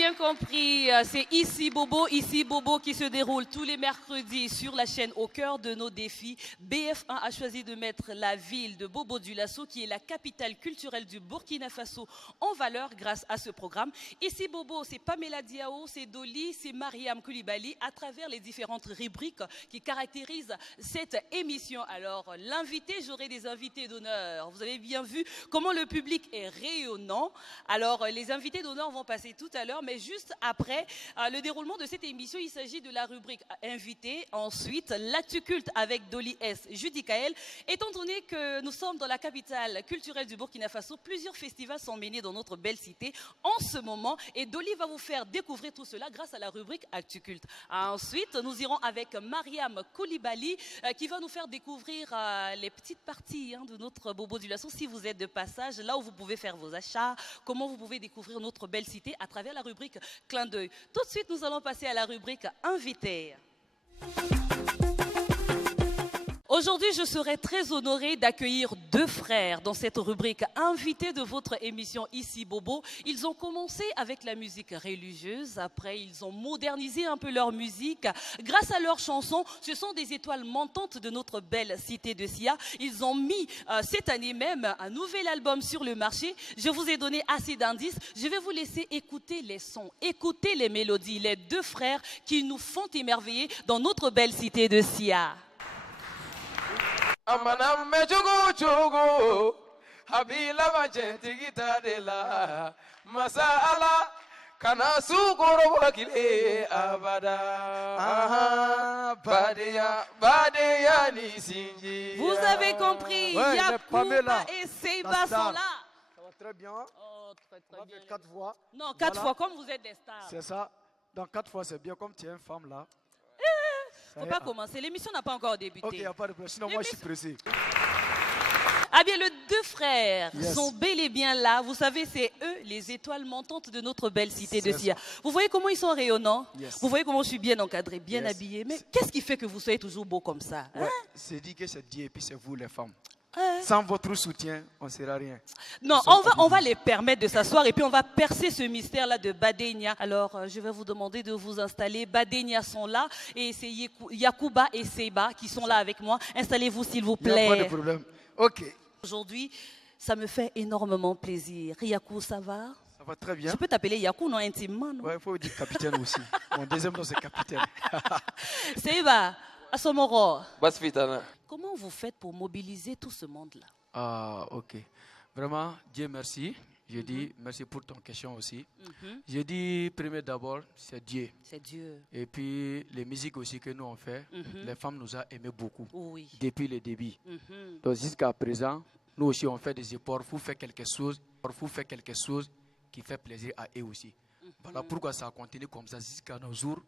bien compris, c'est Ici Bobo qui se déroule tous les mercredis sur la chaîne Au cœur de nos défis. BF1 a choisi de mettre la ville de Bobo-Dioulasso, qui est la capitale culturelle du Burkina Faso, en valeur grâce à ce programme. Ici Bobo, c'est Pamela Diao, c'est Dolly, c'est Mariam Koulibaly, à travers les différentes rubriques qui caractérisent cette émission. Alors, l'invité, j'aurai des invités d'honneur. Vous avez bien vu comment le public est rayonnant. Alors, les invités d'honneur vont passer tout à l'heure, mais juste après le déroulement de cette émission, il s'agit de la rubrique invité. Ensuite, l'actu culte avec Dolly S. Judicaël. Étant donné que nous sommes dans la capitale culturelle du Burkina Faso, plusieurs festivals sont menés dans notre belle cité en ce moment, et Dolly va vous faire découvrir tout cela grâce à la rubrique actu culte. Ensuite, nous irons avec Mariam Koulibaly qui va nous faire découvrir les petites parties de notre Bobo-Dioulasso. Si vous êtes de passage, là où vous pouvez faire vos achats, comment vous pouvez découvrir notre belle cité à travers la rubrique clin d'œil. Tout de suite, nous allons passer à la rubrique invité. Aujourd'hui, je serai très honorée d'accueillir deux frères dans cette rubrique invité de votre émission Ici Bobo. Ils ont commencé avec la musique religieuse, après ils ont modernisé un peu leur musique. Grâce à leurs chansons, ce sont des étoiles montantes de notre belle cité de Sia. Ils ont mis cette année même un nouvel album sur le marché. Je vous ai donné assez d'indices. Je vais vous laisser écouter les sons, écouter les mélodies, les deux frères qui nous font émerveiller dans notre belle cité de Sia. Amanam mejugu chugu habila majenti gitadela masala kana sukoro wakile abada badeya ni sinji. Vous avez compris, Ouais, Yakouba et Seiba sont là. Ça va très bien. Oh, très, très On va bien. faire 4 voix. Non, 4 Voilà. fois, comme vous êtes des stars. C'est ça. Dans 4 fois, c'est bien. Comme tu es une femme là. Il ne faut pas commencer. L'émission n'a pas encore débuté. Ok, il n'y a pas de problème. Sinon, moi, je suis pressé. Ah bien, les deux frères Yes. sont bel et bien là. Vous savez, c'est eux, les étoiles montantes de notre belle cité de C'est Sia. Vous voyez comment ils sont rayonnants? Yes. Vous voyez comment je suis bien encadré, bien Yes. habillé. Mais qu'est-ce qui fait que vous soyez toujours beau comme ça? Hein? Ouais, c'est dit que c'est Dieu et puis c'est vous les femmes. Hein? Sans votre soutien, on ne sera rien. Non, Sauf on va vous. les permettre de s'asseoir et puis on va percer ce mystère-là de Badenia. Alors, je vais vous demander de vous installer. Badenia sont là et c'est Yakouba et Seiba qui sont là avec moi. Installez-vous, s'il vous Il n'y a pas de plaît. problème. Ok. Aujourd'hui, ça me fait énormément plaisir. Yakou, ça va? Ça va très bien. Je peux t'appeler Yakou, non, intimement, non? Ouais, il faut dire capitaine aussi. Mon deuxième nom, c'est capitaine. Seiba, Asomoro, Basfitana. comment vous faites pour mobiliser tout ce monde-là? Ah, ok. Vraiment, Dieu merci. Je dis merci pour ton question aussi. Je dis, premier d'abord, c'est Dieu. C'est Dieu. Et puis, les musiques aussi que nous on fait, les femmes nous ont aimé beaucoup Oui. depuis le début. Donc, jusqu'à présent, nous aussi, on fait des efforts pour faire quelque chose, qui fait plaisir à eux aussi. Voilà pourquoi ça continue comme ça jusqu'à nos jours.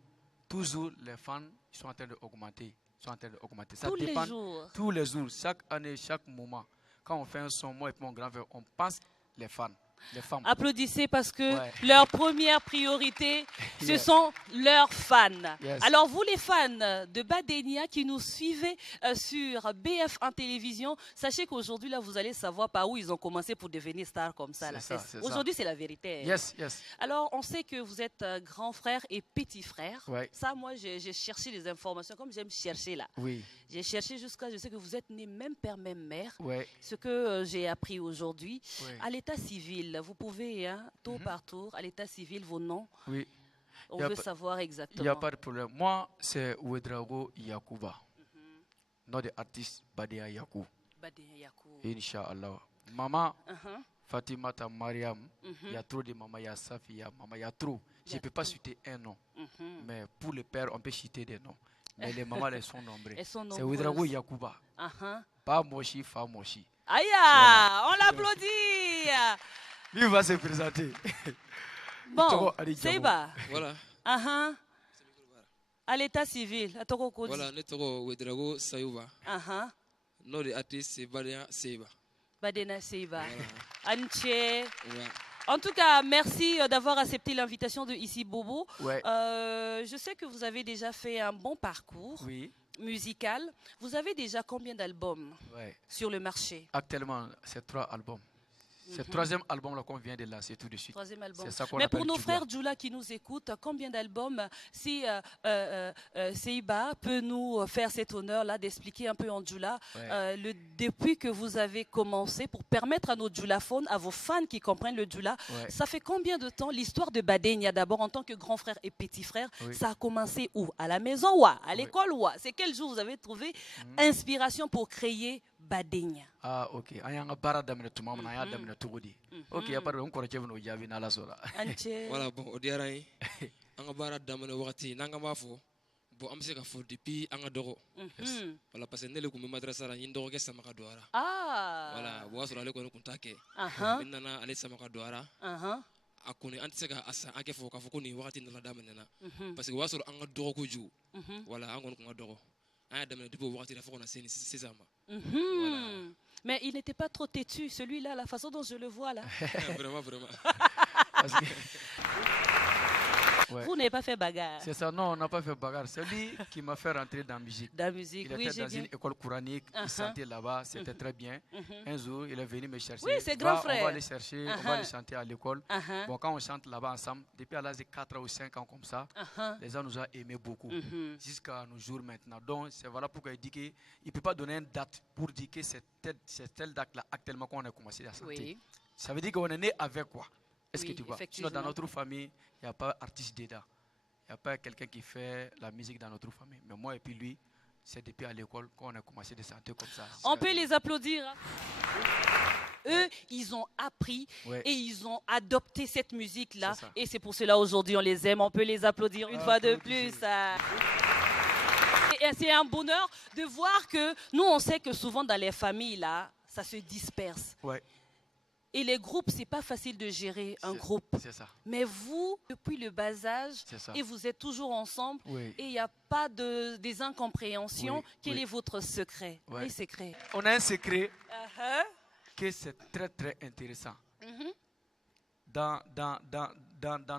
Toujours, les fans sont en train d'augmenter. Ça Tous les dépend jours. tous les jours, chaque année, chaque moment. Quand on fait un son, moi et mon grand frère, on pense les fans, les femmes. Applaudissez parce que Ouais. leur première priorité, ce Yes. sont leurs fans. Yes. Alors vous les fans de Badenia qui nous suivez sur BF1 Télévision, sachez qu'aujourd'hui là vous allez savoir par où ils ont commencé pour devenir stars comme ça. C'est là. ça, c'est ça. Aujourd'hui c'est la vérité. Yes, yes. Alors on sait que vous êtes grand frère et petit frère. Ouais. Ça moi j'ai cherché les informations comme j'aime chercher là. Oui, J'ai cherché jusqu'à, je sais que vous êtes nés même père, même mère. ouais. Ce que j'ai appris aujourd'hui, Ouais. à l'état civil, vous pouvez, tour par tour, à l'état civil, vos noms, Oui, on Y a veut pas- savoir il exactement. n'y a pas de problème. Moi, c'est Ouedraogo Yakuba. Nom de artiste Badia Yakou. Badé Yakou. Inch'Allah. Maman, Uh-huh. Fatimata Mariam, il y a trop de maman, il y a Safi, il y a maman, il y a trop. Je ne peux pas citer un nom. Mais pour le père, on peut citer des noms. Mais les mamans, elles sont nombreuses. Elles sont C'est nombreuses. Ouedraogo Yakuba. Uh-huh. Pas Moshi, Fa Moshi. Aïe, on l'applaudit. Lui va se présenter. Bon, Toko Ali Seiba, Voilà, à l'état civil, à Toko Kodi. voilà, ne tɔgɔ Ouedraogo Sayuba. Nom de artiste c'est Badea Seiba. Badena Seiba. Anche. Voilà. En tout cas, merci d'avoir accepté l'invitation de Ici Bobo. Ouais. Je sais que vous avez déjà fait un bon parcours Oui. musical. Vous avez déjà combien d'albums Ouais. sur le marché? Actuellement, c'est 3 albums. C'est le troisième album qu'on vient de lancer tout de suite. Troisième album. C'est ça qu'on Mais appelle pour nos Djougla. frères Djoula qui nous écoutent, combien d'albums, si Seiba peut nous faire cet honneur-là d'expliquer un peu en Djoula, depuis que vous avez commencé, pour permettre à nos Djoulaphones, à vos fans qui comprennent le Djoula, ça fait combien de temps l'histoire de Badenia, d'abord en tant que grand frère et petit frère, ça a commencé où? À la maison ou à l'école ou à? C'est quel jour vous avez trouvé inspiration pour créer Badenia? Ah, ok. Ayanga bara damina tuma mana ya damina tugudi. Ok, ya bara on koroche vino javi na la sola. Voilà, bon, au diaraï, anga bara damina wakati nanga mafo. Bon, am se ka fo depuis anga dogo. Voilà, parce que nele ko madrasa la ndogo ke sama ka doara. Ah. Voilà, bo asura le ko kuntake. Nana ale sama ka doara. Akone antiseka asa ake fo ka fo ko ni wakati na la damina na. Parce que wasura anga dogo ko ju. Voilà, anga ko dogo. Aya damina depuis wakati la fo ko na seni sesama. Voilà. Mais il n'était pas trop têtu, celui-là, la façon dont je le vois là. Vraiment, vraiment. Vous n'avez pas fait bagarre. C'est ça, non, on n'a pas fait bagarre. C'est lui qui m'a fait rentrer dans la musique. Dans la musique, il était dans une école coranique, il chantait là-bas, c'était très bien. Un jour, il est venu me chercher. Oui, c'est grand frère. On va aller chercher, on va aller chanter à l'école. Bon, quand on chante là-bas ensemble, depuis à l'âge de 4 ou 5 ans comme ça, les gens nous ont aimés beaucoup. Jusqu'à nos jours maintenant. Donc, c'est voilà pourquoi il dit qu'il ne peut pas donner une date pour dire que c'est telle date-là actuellement qu'on a commencé à chanter. Ça veut dire qu'on est né avec quoi? Est-ce que tu vois? Sinon, dans notre famille, il n'y a pas d'artiste dedans. Il n'y a pas quelqu'un qui fait la musique dans notre famille. Mais moi et puis lui, c'est depuis à l'école qu'on a commencé à chanter comme ça. On peut les applaudir. Eux, ils ont appris et ils ont adopté cette musique-là. Et c'est pour cela aujourd'hui on les aime. On peut les applaudir une fois de plus. Et c'est un bonheur de voir que nous, on sait que souvent dans les familles, là, ça se disperse. Et les groupes, c'est pas facile de gérer un groupe. C'est ça. Mais vous, depuis le bas âge, et vous êtes toujours ensemble, et il n'y a pas des incompréhensions. Quel est votre secret? Les secrets. On a un secret que c'est très très intéressant. Dans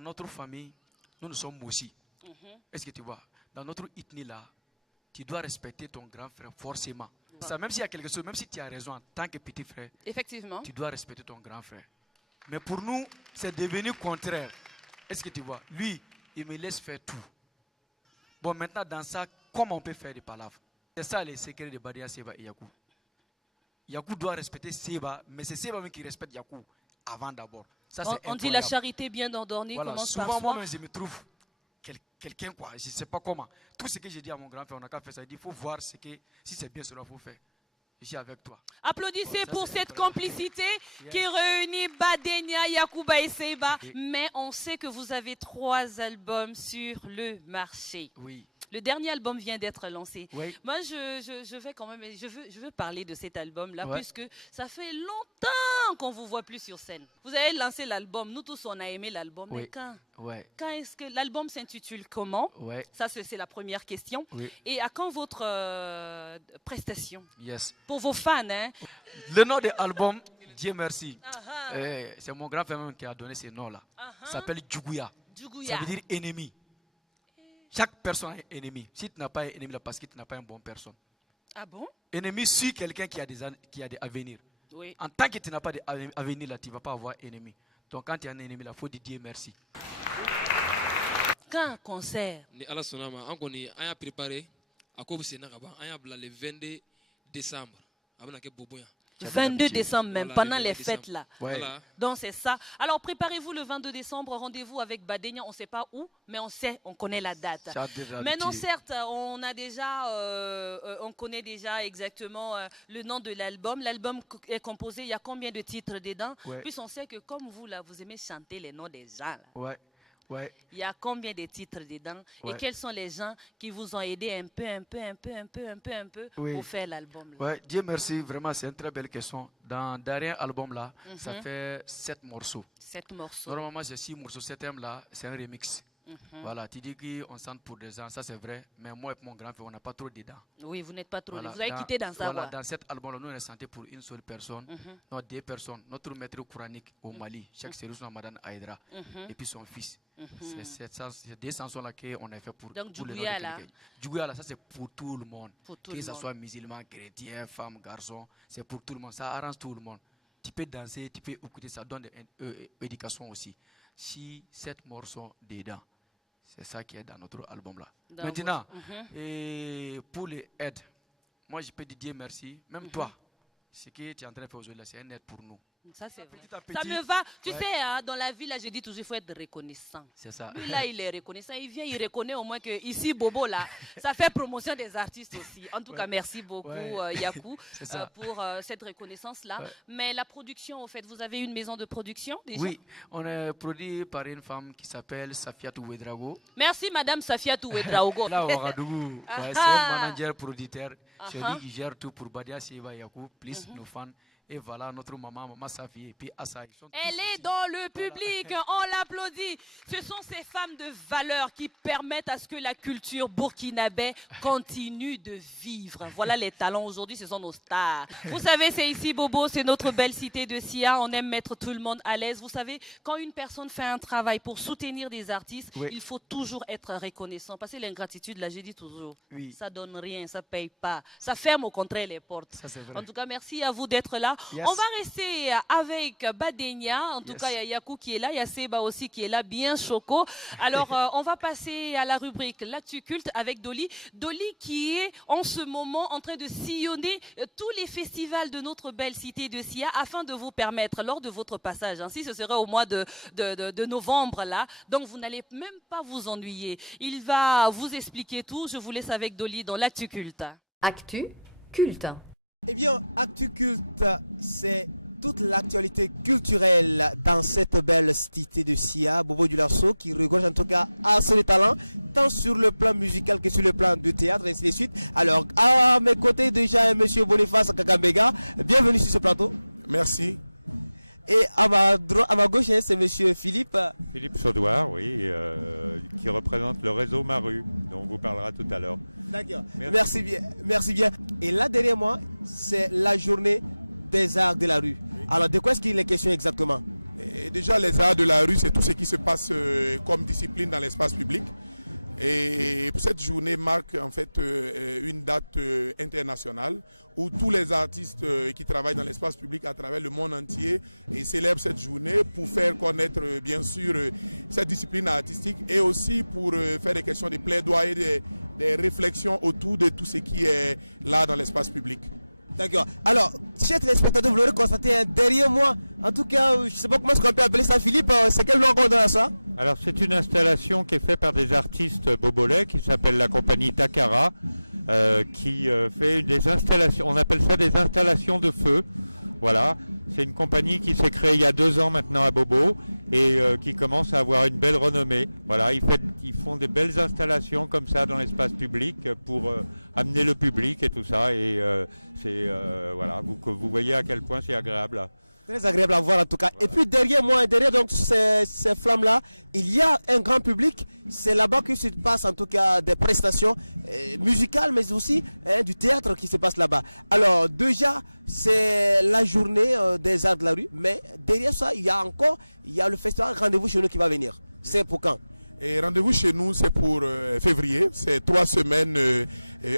notre famille, nous sommes aussi. Est-ce que tu vois? Dans notre ethnie là, tu dois respecter ton grand frère forcément. Ça, même s'il y a quelque chose, même si tu as raison en tant que petit frère, effectivement, tu dois respecter ton grand frère. Mais pour nous, c'est devenu contraire. Est-ce que tu vois? Lui, il me laisse faire tout. Bon, maintenant, dans ça, comment on peut faire des palabres? C'est ça les secrets de Badenia, Seiba et Yakou. Yakou doit respecter Seiba, mais c'est Seiba même qui respecte Yakou avant d'abord. On dit la charité bien ordonnée commence par soi. Souvent, moi, je me trouve quelqu'un, quoi, je ne sais pas comment. Tout ce que j'ai dit à mon grand frère, on n'a qu'à faire ça. Il dit, il faut voir si c'est bien cela, il faut faire. Je suis avec toi. Applaudissez pour cette complicité qui réunit Badenia, Yacouba et Seiba. Mais on sait que vous avez 3 albums sur le marché. Oui. Le dernier album vient d'être lancé. Oui. Moi, je vais quand même, je veux parler de cet album-là, puisque ça fait longtemps qu'on vous voit plus sur scène. Vous avez lancé l'album, nous tous on a aimé l'album, mais quand est-ce que l'album s'intitule comment? Ça c'est la première question. Et à quand votre prestation? Pour vos fans, hein? Le nom de l'album, Dieu merci. C'est mon grand frère même qui a donné ce nom-là. Ça s'appelle Djougouya. Ça veut dire ennemi. Chaque personne a un ennemi. Si tu n'as pas un ennemi, c'est parce que tu n'as pas une bonne personne. Ah bon? Ennemi suit quelqu'un qui a des avenirs. Oui. En tant que tu n'as pas d'avenir, là, tu ne vas pas avoir ennemi. Donc quand tu as un ennemi, il faut dire merci. Quand un concert? Ni ala sonama, on a préparé à quoi vous le 22 décembre. 22 décembre même, voilà, pendant les fêtes là. Voilà. Donc c'est ça. Alors préparez-vous le 22 décembre, rendez-vous avec Badenia, on ne sait pas où, mais on connaît la date. Maintenant certes, on connaît déjà exactement le nom de l'album. L'album est composé, il y a combien de titres dedans? Puis on sait que comme vous là, vous aimez chanter les noms des gens là. Il y a combien de titres dedans? Et quels sont les gens qui vous ont aidé un peu pour faire l'album? Dieu merci, vraiment c'est une très belle question. Dans le dernier album là, ça fait 7 morceaux. 7 morceaux. Normalement c'est 6 morceaux, 7e là, c'est un remix. Voilà, tu dis qu'on chante pour des gens, ça c'est vrai, mais moi et mon grand frère, on n'a pas trop dedans. Oui, vous n'êtes pas trop dedans. Vous avez quitté dans ça. Voilà, dans cet album-là, nous on est chanté pour une seule personne, non 2 personnes. Notre maître coranique au Mali, Cheikh Serous Ramadan Aïdra, et puis son fils. C'est des chansons-là qu'on a fait pour donc, pour les Djougouya là, ça c'est pour tout le monde. Que ce soit musulman, chrétien, femme, garçon, c'est pour tout le monde. Ça arrange tout le monde. tu peux danser, tu peux écouter, ça donne une éducation aussi. Si 7 morceaux dedans, c'est ça qui est dans notre album là. Maintenant, et pour les aides, moi je peux te dire merci, même toi, ce que tu es en train de faire aujourd'hui, c'est une aide pour nous. Ça, c'est vrai. Petit à petit, Ça me va. Tu sais, hein, dans la vie, là, je dis toujours, il faut être reconnaissant. C'est ça. Lui, là, il est reconnaissant. Il vient, il reconnaît au moins que ici, Bobo, là, ça fait promotion des artistes aussi. En tout cas, merci beaucoup, Yakou, pour cette reconnaissance-là. Mais la production, au fait, vous avez une maison de production déjà? Oui, on est produit par une femme qui s'appelle Safiatou Ouedraogo. Merci, Madame Safiatou Ouedraogo. Là, au Ouagadougou, c'est un manager producteur. C'est lui qui gère tout pour Badia Siva Yakou, plus nos fans. Et voilà notre maman Safi et puis Assa. Elle est dans le public, on l'applaudit. Ce sont ces femmes de valeur qui permettent à ce que la culture burkinabé continue de vivre. Voilà les talents aujourd'hui, ce sont nos stars. Vous savez, c'est ici Bobo, c'est notre belle cité de Sia. On aime mettre tout le monde à l'aise. Vous savez, quand une personne fait un travail pour soutenir des artistes, il faut toujours être reconnaissant. Parce que l'ingratitude, là, j'ai dit toujours, ça donne rien, ça paye pas. Ça ferme au contraire les portes. Ça, en tout cas, merci à vous d'être là. Yes. On va rester avec Badenia. En tout cas, il y a Yakou qui est là, il y a Seba aussi qui est là, bien choco. Alors, on va passer à la rubrique L'actu culte avec Dolly. Dolly qui est en ce moment en train de sillonner tous les festivals de notre belle cité de Sia afin de vous permettre, lors de votre passage, ainsi ce sera au mois de novembre là, donc vous n'allez même pas vous ennuyer. Il va vous expliquer tout. Je vous laisse avec Dolly dans L'actu culte. Actu culte. Eh bien, Actu Culte, c'est toute l'actualité culturelle dans cette belle cité de Sia, Bobo Dioulasso, qui regorge en tout cas assez de talent, tant sur le plan musical que sur le plan du théâtre, et ainsi de suite. Alors, à mes côtés, déjà, M. Boniface Kakambega, bienvenue sur ce plateau. Merci. Et à ma gauche, c'est M. Philippe. Philippe Chaudoir, oui, qui représente le réseau Maru, dont on vous parlera tout à l'heure. D'accord. Merci bien. Merci bien. Et là, derrière moi, c'est la journée des arts de la rue. Alors, de quoi est-ce qu'il est question exactement? Et déjà, les arts de la rue, c'est tout ce qui se passe comme discipline dans l'espace public. Et cette journée marque en fait une date internationale où tous les artistes qui travaillent dans l'espace public à travers le monde entier célèbrent cette journée pour faire connaître bien sûr cette discipline artistique et aussi pour faire des questions de plaidoyer, des réflexions autour de tout ce qui est là dans l'espace public. D'accord. Alors, chers téléspectateurs, vous l'aurez constaté derrière moi, en tout cas, je ne sais pas comment on peut appeler ça, Philippe, c'est quel nom qu'on donne à ça? Alors, c'est une installation qui est faite par des artistes bobolais qui s'appelle la compagnie Takara, qui fait des installations, on appelle ça des installations de feu. Voilà, c'est une compagnie qui s'est créée il y a 2 ans maintenant à Bobo et qui commence à avoir une belle renommée. Voilà, ils font des belles installations comme ça dans l'espace public pour amener le public et tout ça. Et voilà, vous voyez à quel point c'est agréable. Très agréable à voir en tout cas. Et puis derrière moi, derrière donc ces flammes-là, il y a un grand public. C'est là-bas que se passe en tout cas des prestations musicales, mais aussi du théâtre qui se passe là-bas. Alors déjà, c'est la journée des arts de la rue, mais derrière ça, il y a le festival Rendez-vous chez nous qui va venir. C'est pour quand? Et rendez-vous chez nous, c'est pour février. C'est 3 semaines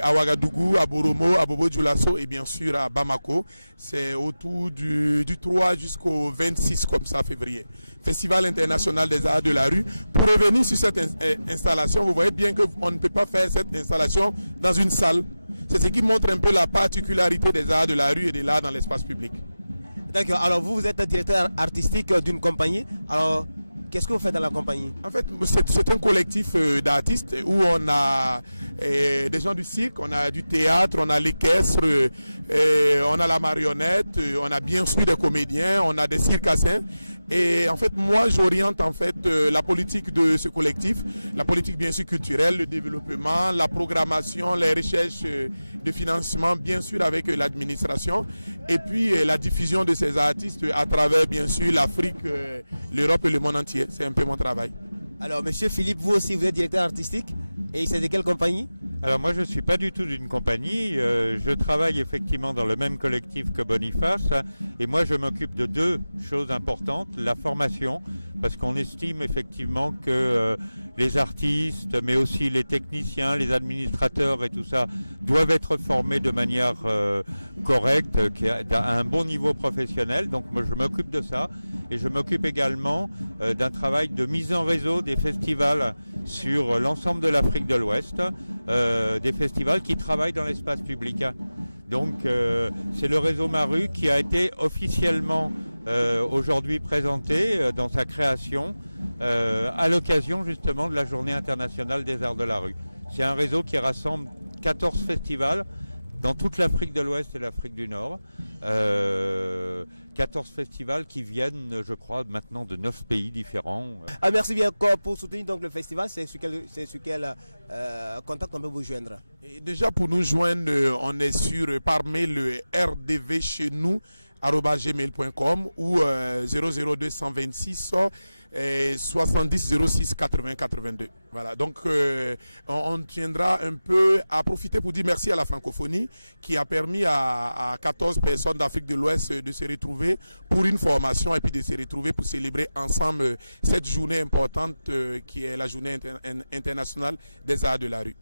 à Ouagadougou, à Boromo, à Bobo Dioulasso et bien sûr à Bamako. C'est autour du 3 jusqu'au 26 comme ça février. Festival international des arts de la rue. Pour revenir sur cette installation, vous voyez bien qu'on ne peut pas faire cette installation dans une salle. C'est ce qui montre un peu la particularité des arts de la rue et de l'art dans l'espace public. D'accord. Alors vous êtes directeur artistique d'une compagnie. Alors, qu'est-ce que vous faites dans la compagnie? En fait, c'est un collectif d'artistes où on a des gens du cirque, on a du théâtre, on a l'équestre, on a la marionnette, on a bien sûr des comédiens, on a des circassiens. Et en fait, moi, j'oriente en fait la politique de ce collectif, la politique bien sûr culturelle, le développement, la programmation, les recherches de financement, bien sûr avec l'administration, et puis la diffusion de ces artistes à travers bien sûr l'Afrique, l'Europe et le monde entier. C'est un peu mon travail. Alors, Monsieur Philippe, vous aussi, vous êtes directeur artistique, et c'est de quelle compagnie? Alors moi je ne suis pas du tout d'une compagnie, je travaille effectivement dans le même collectif que Boniface et moi je m'occupe de 2 choses importantes, la formation, parce qu'on estime effectivement que les artistes, mais aussi les techniciens, les administrateurs et tout ça doivent être formés de manière correcte, à un bon niveau professionnel. Donc moi je m'occupe de ça et je m'occupe également d'un travail de mise en réseau des festivals sur l'ensemble de l'Afrique de l'Ouest, des festivals qui travaillent dans l'espace public. Donc c'est le réseau Maru qui a été officiellement aujourd'hui présenté dans sa création à l'occasion justement de la Journée internationale des arts de la rue. C'est un réseau qui rassemble 14 festivals dans toute l'Afrique de l'Ouest et l'Afrique du Nord. 14 festivals qui viennent, je crois, maintenant de 9 pays différents. Ah, merci bien encore pour soutenir donc, le festival. C'est sur quel contact on peut vous joindre? Et déjà pour nous joindre, on est par mail rdv chez nous @gmail.com ou 00226 70 06 80 82. Voilà, donc on tiendra un peu à profiter pour dire merci à la francophonie qui a permis à 14 personnes d'Afrique de l'Ouest de se retrouver pour une formation et puis de se retrouver pour célébrer ensemble cette journée importante qui est la journée internationale des arts de la rue.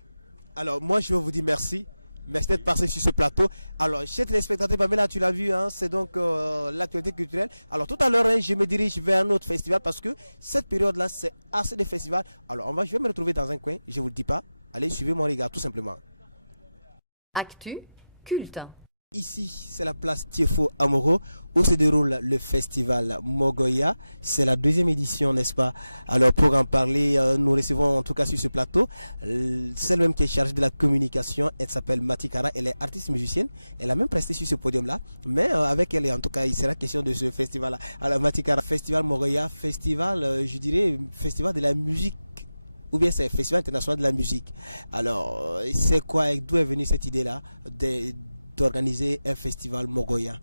Alors moi je veux vous dire merci. Merci d'être passé sur ce plateau. Alors, chers téléspectateurs, Pamela, tu l'as vu, hein, c'est donc l'actualité culturelle. Alors, tout à l'heure, hein, je me dirige vers un autre festival parce que cette période-là, c'est assez de festivals. Alors, je vais me retrouver dans un coin, je ne vous le dis pas. Allez, suivez mon regard, tout simplement. Actu culte. Ici, c'est la place Tiefo Amoro où se déroule le festival Mogoya. C'est la 2e édition, n'est-ce pas? Alors, pour en parler, nous recevons en tout cas sur ce plateau celle-même qui est chargée de la communication. Elle s'appelle Matikara, elle est artiste musicienne. Elle a même presté sur ce podium-là. Mais avec elle, en tout cas, il sera question de ce festival-là. Alors, Matikara, festival Mogoya, festival, je dirais, festival de la musique. Ou bien c'est festival international de la musique. Alors, c'est quoi, d'où est venue cette idée-là d'organiser un festival Mogoya?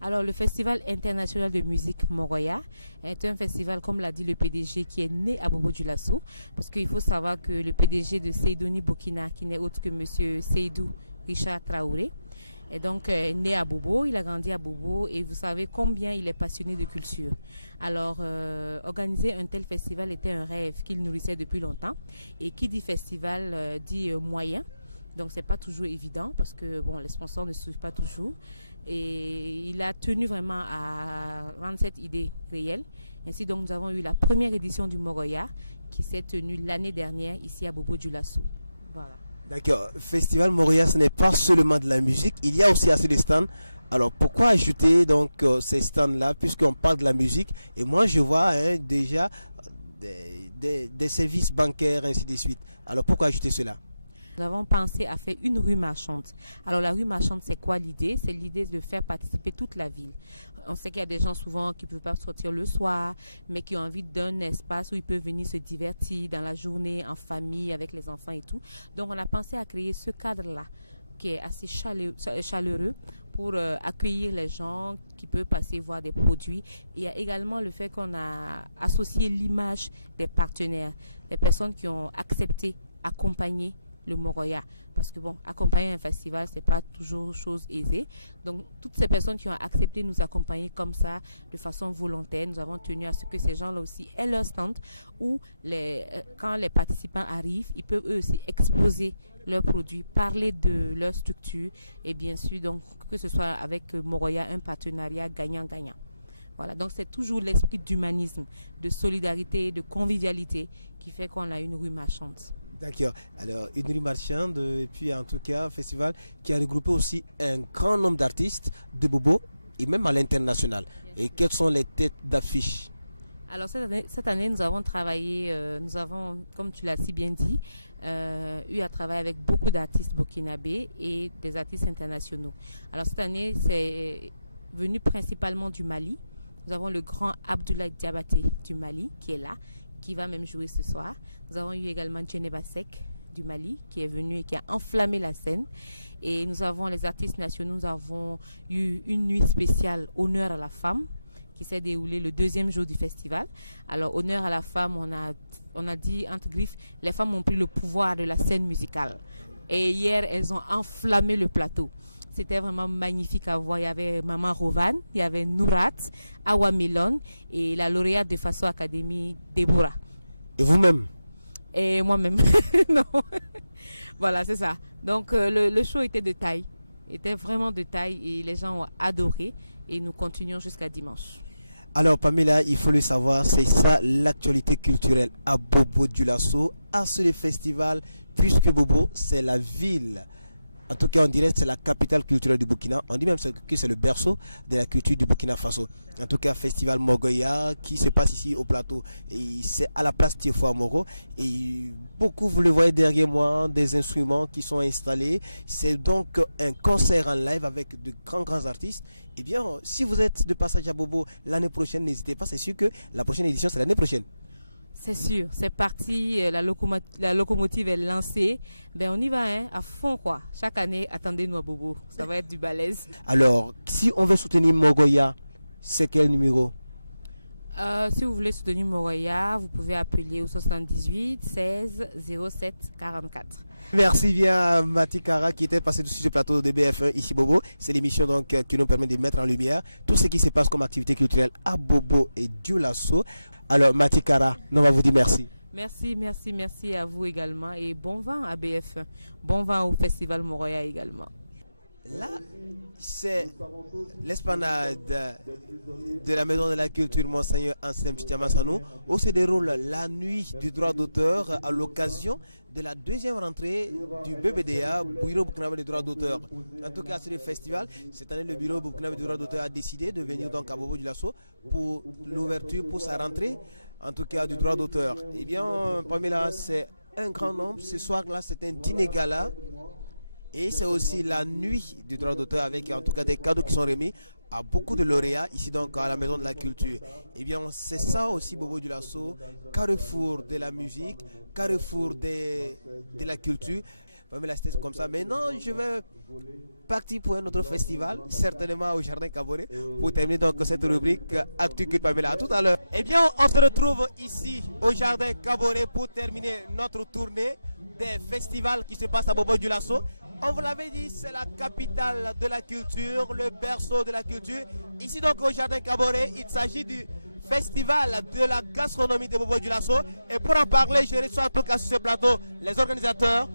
Alors, le Festival international de musique Mogoya est un festival, comme l'a dit le PDG, qui est né à Bobo-Dioulasso. Parce qu'il faut savoir que le PDG de Seydoni Burkina, qui n'est autre que M. Seydou Richard Traoré, est donc né à Bobo, il a grandi à Bobo et vous savez combien il est passionné de culture. Alors, organiser un tel festival était un rêve qu'il nourrissait depuis longtemps. Et qui dit festival dit moyen. Donc, c'est pas toujours évident parce que bon, les sponsors ne suivent pas toujours. Et il a tenu vraiment à rendre cette idée réelle. Ainsi, donc, nous avons eu la première édition du Mogoya qui s'est tenue l'année dernière ici à Bobo-Dioulasso. Voilà. D'accord. Festival Mogoya, ce n'est pas seulement de la musique. Il y a aussi assez de stands. Alors, pourquoi ajouter donc ces stands-là puisqu'on parle de la musique? Et moi, je vois déjà des services bancaires, ainsi de suite. Alors, pourquoi ajouter cela? Nous avons pensé à faire une rue marchande. Alors la rue marchande, c'est quoi l'idée? C'est l'idée de faire participer toute la ville. On sait qu'il y a des gens souvent qui ne peuvent pas sortir le soir, mais qui ont envie d'un espace où ils peuvent venir se divertir dans la journée, en famille, avec les enfants et tout. Donc on a pensé à créer ce cadre-là, qui est assez chaleureux pour accueillir les gens qui peuvent passer voir des produits. Il y a également le fait qu'on a associé l'image des partenaires, des personnes qui ont accepté, accompagné le Mogoya, parce que bon, accompagner un festival, c'est pas toujours chose aisée. Donc toutes ces personnes qui ont accepté de nous accompagner comme ça, de façon volontaire, nous avons tenu à ce que ces gens-là aussi aient leur stand où quand les participants arrivent, ils peuvent eux aussi exposer leurs produits, parler de leur structure et bien sûr donc que ce soit avec Mogoya un partenariat gagnant-gagnant. Voilà, donc c'est toujours l'esprit d'humanisme, de solidarité, de convivialité qui fait qu'on a une rue marchande. D'accord. Alors, une rue marchande, et puis en tout cas, un festival qui a regroupé aussi un grand nombre d'artistes de Bobo et même à l'international. Et quelles sont les têtes d'affiche? Alors, cette année, nous avons travaillé, comme tu l'as si bien dit, eu à travailler avec beaucoup d'artistes burkinabés et des artistes internationaux. Alors, cette année, c'est venu principalement du Mali. Nous avons le grand Abdoulaye Diabaté du Mali qui est là, qui va même jouer ce soir. Nous avons eu également Djeneba Sek du Mali qui est venu et qui a enflammé la scène. Et nous avons les artistes nationaux, nous avons eu une nuit spéciale Honneur à la femme qui s'est déroulée le 2e jour du festival. Alors Honneur à la femme, on a dit entre griffes, les femmes ont pris le pouvoir de la scène musicale. Et hier, elles ont enflammé le plateau. C'était vraiment magnifique à voir. Il y avait Maman Rovan, il y avait Nourat, Awa Melon et la lauréate de Faso Academy, Deborah. Et vous-même, Et moi-même. Non. Voilà, c'est ça. Donc le show était de taille. Était vraiment de taille et les gens ont adoré. Et nous continuons jusqu'à dimanche. Alors Pamela, il faut le savoir, c'est ça l'actualité culturelle à Bobo-Dioulasso, à ce festival, puisque Bobo, c'est la ville. En tout cas, on dirait que c'est la capitale culturelle du Burkina. On dit même que c'est le berceau de la culture du Burkina Faso. En tout cas, Festival Mogoya qui se passe ici au plateau. Et c'est à la place Tiefo Moro. Et beaucoup, vous le voyez derrière moi, des instruments qui sont installés. C'est donc un concert en live avec de grands artistes. Eh bien, si vous êtes de passage à Bobo l'année prochaine, n'hésitez pas. C'est sûr que la prochaine édition, c'est l'année prochaine. C'est sûr, c'est parti, la locomotive est lancée. Ben on y va hein, à fond quoi. Chaque année, attendez-nous à Bobo, ça va être du balèze. Alors, si on veut soutenir Mogoya, c'est quel numéro? Si vous voulez soutenir Mogoya, vous pouvez appeler au 78 16 07 44. Merci bien Mati Kara qui était passé sur ce plateau de BF1 ici Bobo. C'est l'émission donc qui nous permet de mettre en lumière tout ce qui se passe comme activité culturelle à Bobo et Dioulasso. Alors Mati Kara, on va vous dire merci. Merci à vous également et bon vent à BF1. Bon vent au Festival Mogoya également. Là, c'est l'esplanade de la Maison de la Culture Monseigneur Anselme Tchamasanou où se déroule la nuit du droit d'auteur à l'occasion de la deuxième rentrée du BBDA, Bureau Burkinabé des droits d'auteur. En tout cas, c'est le festival. Cette année, le Bureau Burkinabé des droits d'auteur a décidé de venir donc à Bobo-Dioulasso pour l'ouverture, pour sa rentrée, en tout cas du droit d'auteur. Eh bien, Pamela, c'est un grand nombre. Ce soir-là, c'est un dîner gala. Et c'est aussi la nuit du droit d'auteur avec en tout cas des cadeaux qui sont remis à beaucoup de lauréats ici donc à la Maison de la Culture. Et bien c'est ça aussi Bobo-Dioulasso, carrefour de la musique, carrefour de la culture. Pamela, c'était comme ça. Maintenant je vais partir pour un autre festival, certainement au Jardin Caboret, pour terminer donc cette rubrique Actu Culture Pamela. À tout à l'heure. Eh bien on se retrouve ici au Jardin Caboret pour terminer notre tournée des festivals qui se passent à Bobo-Dioulasso. On vous l'avait dit, c'est la capitale de la culture, le berceau de la culture. Ici donc au Jardin Caboret, il s'agit du festival de la gastronomie de Bobo-Dioulasso. Et pour en parler, je reçois en tout cas sur ce plateau les organisateurs.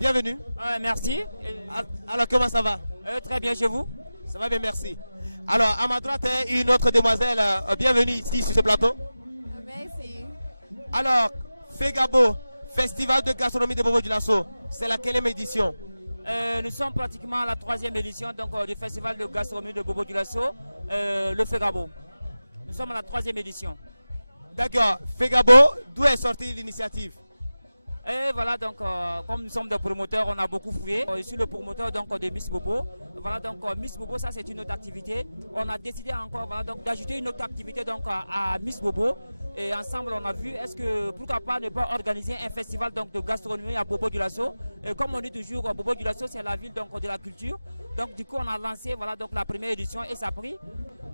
Bienvenue. Merci. Alors comment ça va? Très bien, chez vous? Ça va bien, merci. Alors à ma droite, une autre demoiselle. Bienvenue ici sur ce plateau. Merci. Alors, Fegabo, Festival de gastronomie de Bobo-Dioulasso, c'est la quelle édition? Nous sommes pratiquement à la 3e édition donc, du Festival de gastronomie de Bobo-Dioulasso, le Fegabo. Nous sommes à la 3e édition. D'accord. Fegabo, d'où est sortie l'initiative? Et voilà, donc, comme nous sommes des promoteurs, on a beaucoup fouillé. Je suis le promoteur donc, de Miss Bobo. Voilà, donc Miss Bobo, ça c'est une autre activité. On a décidé encore voilà, d'ajouter une autre activité donc, à Miss Bobo. Et ensemble, on a vu, est-ce que pourquoi pas ne pas organiser un festival donc, de gastronomie à Bobo-Dioulasso. Et comme on dit toujours, Bobo-Dioulasso, c'est la ville donc, de la culture. Donc du coup, on a lancé voilà, donc, la première édition et ça a pris.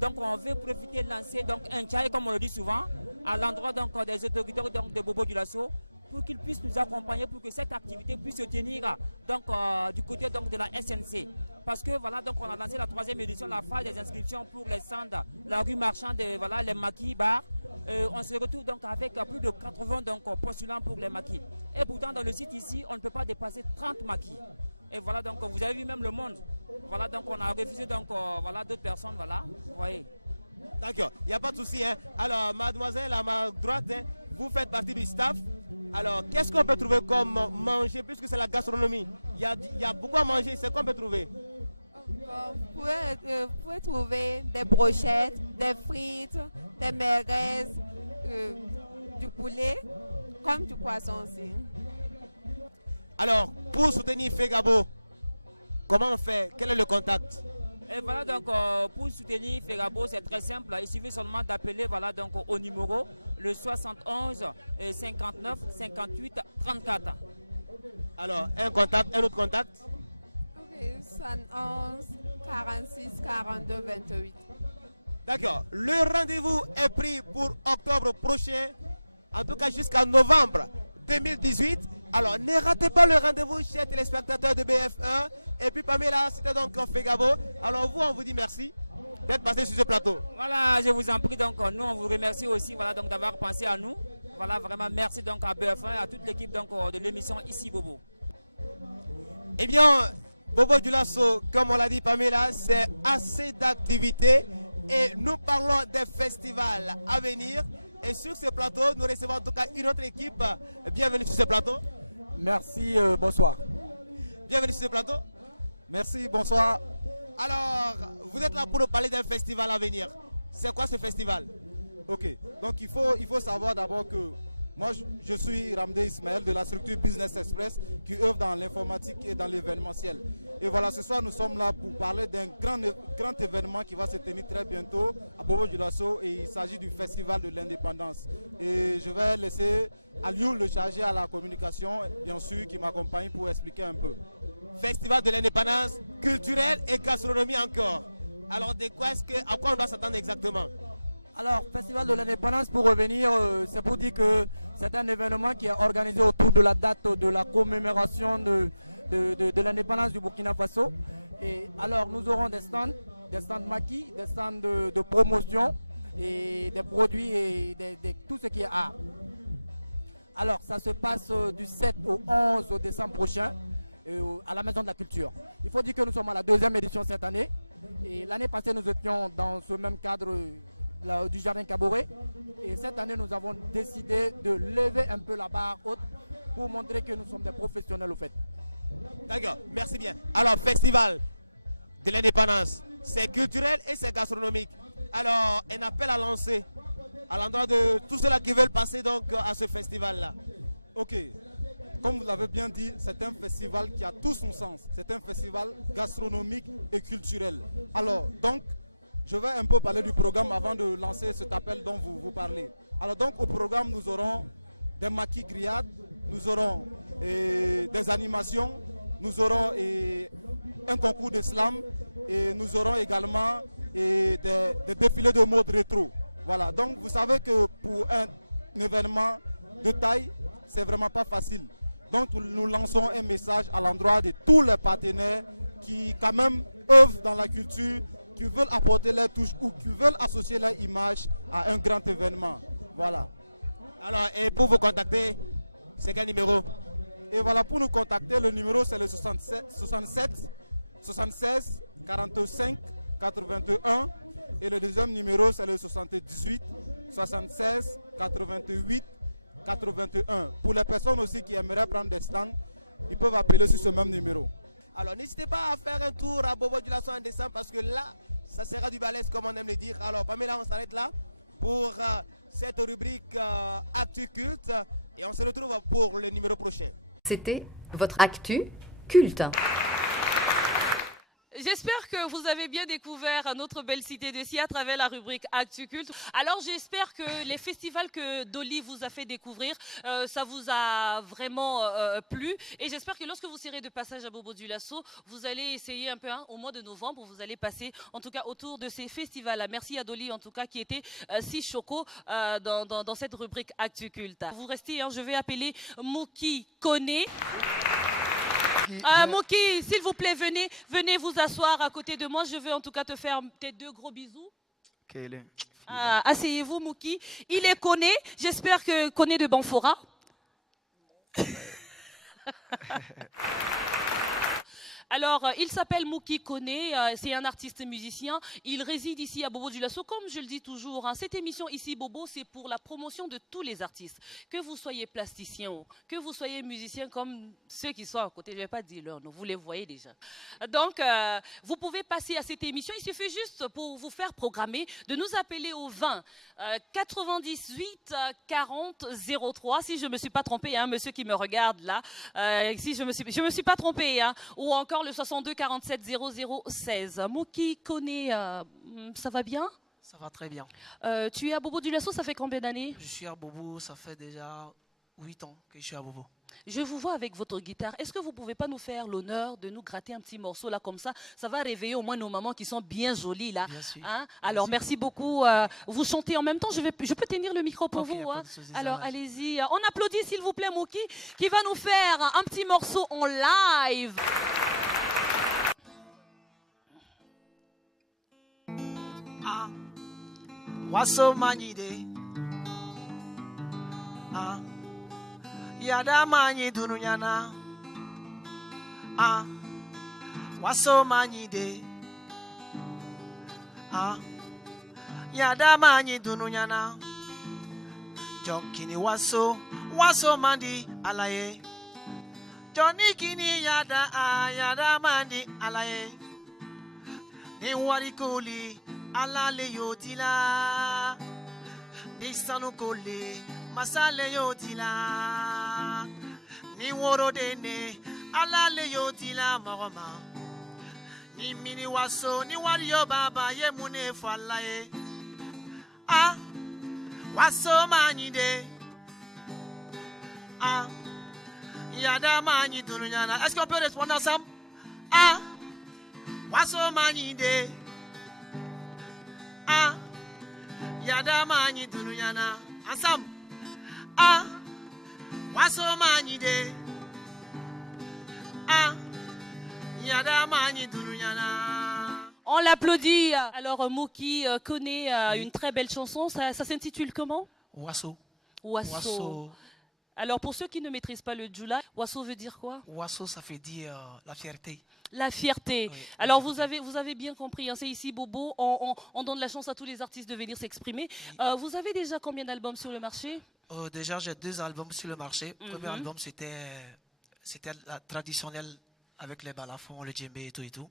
Donc on veut profiter de lancer donc, un tchaï, comme on le dit souvent, à l'endroit donc, des autorités donc, de Bobo-Dioulasso, pour qu'ils puissent nous accompagner pour que cette activité puisse se tenir donc, du côté donc, de la SNC. Parce que voilà, donc, on a lancé la 3e édition, la phase des inscriptions pour les stands, la rue marchande, voilà, les maquis, bars. On se retrouve donc avec plus de 80 donc, postulants pour les maquis. Et pourtant, dans le site ici, on ne peut pas dépasser 30 maquis. Et voilà, donc vous avez vu même le monde. Voilà, donc on a refusé donc, voilà, d'autres personnes, voilà, vous voyez. D'accord, il n'y a pas de souci. Hein. Alors, mademoiselle, à ma droite, hein, vous faites partie du staff. Alors, qu'est-ce qu'on peut trouver comme manger, puisque c'est la gastronomie? Il y a beaucoup à manger, c'est qu'on peut trouver? Vous pouvez trouver des brochettes, des frites, des merguez, du poulet, comme du poisson aussi. Alors, pour soutenir Fegabo, comment on fait? Quel est le contact? Et voilà, donc pour soutenir Fegabo, c'est très simple. Il suffit seulement d'appeler voilà, donc, au numéro le 71 59 58 34. Alors, un contact, un autre contact? Ok, 71 46 42 28. D'accord. Le rendez-vous est pris pour octobre prochain, en tout cas jusqu'à novembre 2018. Alors, ne ratez pas le rendez-vous, chers téléspectateurs de BF1. Et puis, Pamela, c'était donc Fegabo. Alors, vous, on vous dit merci d'être passé sur ce plateau. Voilà, je vous en prie. Donc, nous, on vous remercie aussi voilà, d'avoir pensé à nous. Voilà, vraiment merci donc à BF1 et à toute l'équipe donc de l'émission Ici Bobo. Eh bien, Bobo Dioulasso, comme on l'a dit Pamela, c'est assez d'activités et nous parlons des festivals à venir. Et sur ce plateau, nous recevons en tout cas une autre équipe. Bienvenue sur ce plateau. Merci, bonsoir. Bienvenue sur ce plateau. Merci, bonsoir. Alors, vous êtes là pour nous parler d'un festival à venir. C'est quoi ce festival? Ok, donc il faut savoir d'abord que moi je suis Ramdé Ismaël de la structure Business Express qui œuvre dans l'informatique et dans l'événementiel. Et voilà, ce soir nous sommes là pour parler d'un grand événement qui va se tenir très bientôt à Bobo Dioulasso et il s'agit du Festival de l'Indépendance. Et je vais laisser Aliou, le chargé à la communication, bien sûr, qui m'accompagne pour expliquer un peu. Festival de l'Indépendance, culturel et gastronomie encore. Alors à quoi on doit s'attendre exactement? Alors, Festival de l'Indépendance, pour revenir, c'est pour dire que c'est un événement qui est organisé autour de la date de la commémoration de l'indépendance du Burkina Faso. Et alors, nous aurons des stands maquis, des stands de promotion et des produits et tout ce qui est art. Alors, ça se passe du 7 au 11 décembre prochain à la Maison de la Culture. Il faut dire que nous sommes à la 2e édition cette année. Et l'année passée, nous étions dans ce même cadre du Jardin Caboret. Et cette année, nous avons décidé de lever un peu la barre haute pour montrer que nous sommes des professionnels au fait. D'accord, merci bien. Alors, Festival de l'Indépendance, c'est culturel et c'est gastronomique. Alors, un appel à lancer à l'endroit de tous ceux-là qui veulent passer donc à ce festival-là. Ok, comme vous l'avez bien dit, c'est un festival qui a tout son sens. C'est un festival gastronomique et culturel. Alors, donc, je vais un peu parler du programme avant de lancer cet appel dont vous parlez. Alors donc au programme, nous aurons des maquis grillades, nous aurons des animations, nous aurons un concours de slam et nous aurons également des défilés de mode rétro. Voilà, donc vous savez que pour un événement de taille, c'est vraiment pas facile. Donc nous lançons un message à l'endroit de tous les partenaires qui quand même œuvrent dans la culture, qui veulent apporter leur touche ou qui veulent associer leur image à un grand événement. Voilà. Alors, et pour vous contacter, c'est quel numéro? Et voilà, pour nous contacter, le numéro c'est le 76 45 81 et le deuxième numéro c'est le 78 76 88 81. Pour les personnes aussi qui aimeraient prendre des stands, ils peuvent appeler sur ce même numéro. Alors n'hésitez pas à faire un tour à Bobo Dioulasso en décembre parce que là, ça sera du balèze comme on aime le dire. Alors Pamela, on s'arrête là pour cette rubrique Actu Culte et on se retrouve pour le numéro prochain. C'était votre Actu Culte. J'espère que vous avez bien découvert notre belle cité de Si à travers la rubrique Actu Culte. Alors j'espère que les festivals que Dolly vous a fait découvrir, ça vous a vraiment plu. Et j'espère que lorsque vous serez de passage à Bobo Dioulasso, vous allez essayer un peu au mois de novembre, vous allez passer en tout cas autour de ces festivals-là. Merci à Dolly en tout cas qui était si choco dans cette rubrique Actu Culte. Vous restez, je vais appeler Mouki Koné. Mouki, s'il vous plaît, venez vous asseoir à côté de moi. Je veux en tout cas te faire tes 2 gros bisous. Asseyez-vous, Mouki. Il est Koné. J'espère que Koné de Banfora. Alors, il s'appelle Mouki Koné, c'est un artiste musicien. Il réside ici à Bobo Dioulasso. Comme je le dis toujours, cette émission ici, Bobo, c'est pour la promotion de tous les artistes. Que vous soyez plasticien, que vous soyez musicien comme ceux qui sont à côté. Je ne vais pas dire leur nom, vous les voyez déjà. Donc, vous pouvez passer à cette émission. Il suffit juste pour vous faire programmer de nous appeler au 20 98 40 03. Si je ne me suis pas trompée, monsieur qui me regarde là, si je me suis pas trompée, ou encore le 62 47 00 16. Mouki Koné, ça va bien? Ça va très bien. Tu es à Bobo Dioulasso, ça fait combien d'années? Je suis à Bobo, ça fait déjà 8 ans que je suis à Bobo. Je vous vois avec votre guitare. Est-ce que vous ne pouvez pas nous faire l'honneur de nous gratter un petit morceau là comme ça? Ça va réveiller au moins nos mamans qui sont bien jolies là. Bien sûr. Alors merci beaucoup. Vous chantez en même temps. Je peux tenir le micro pour vous. Alors allez-y. On applaudit s'il vous plaît Mouki qui va nous faire un petit morceau en live. Waso Manide Yada mani dununyana. Waso mani de. Yada mani dununyana. Jonkini waso mandi alaye. Johnny kini yada mandi alaye. Ni warikoli alale yodila. Ni sanukoli masale yodila. Ni worodene alale yodila maroma. Ni mini waso ni wario baba ye mune falaye. Waso mani de. Yada mani dununyana. Est-ce qu'on peut répondre ensemble? Waso mani de. Yada mani dununyana. Ensemble. Waso mani de. Yada mani dununyana. On l'applaudit. Alors Moki connaît une très belle chanson. Ça s'intitule comment? Waso. Waso. Alors pour ceux qui ne maîtrisent pas le djoula, Waso veut dire quoi? Waso, ça veut dire la fierté. La fierté. Oui. Alors vous avez bien compris, hein, c'est ici Bobo, on donne la chance à tous les artistes de venir s'exprimer. Oui. Vous avez déjà combien d'albums sur le marché? Déjà j'ai 2 albums sur le marché. Le premier album c'était la traditionnelle avec les balafons, le djembé et tout.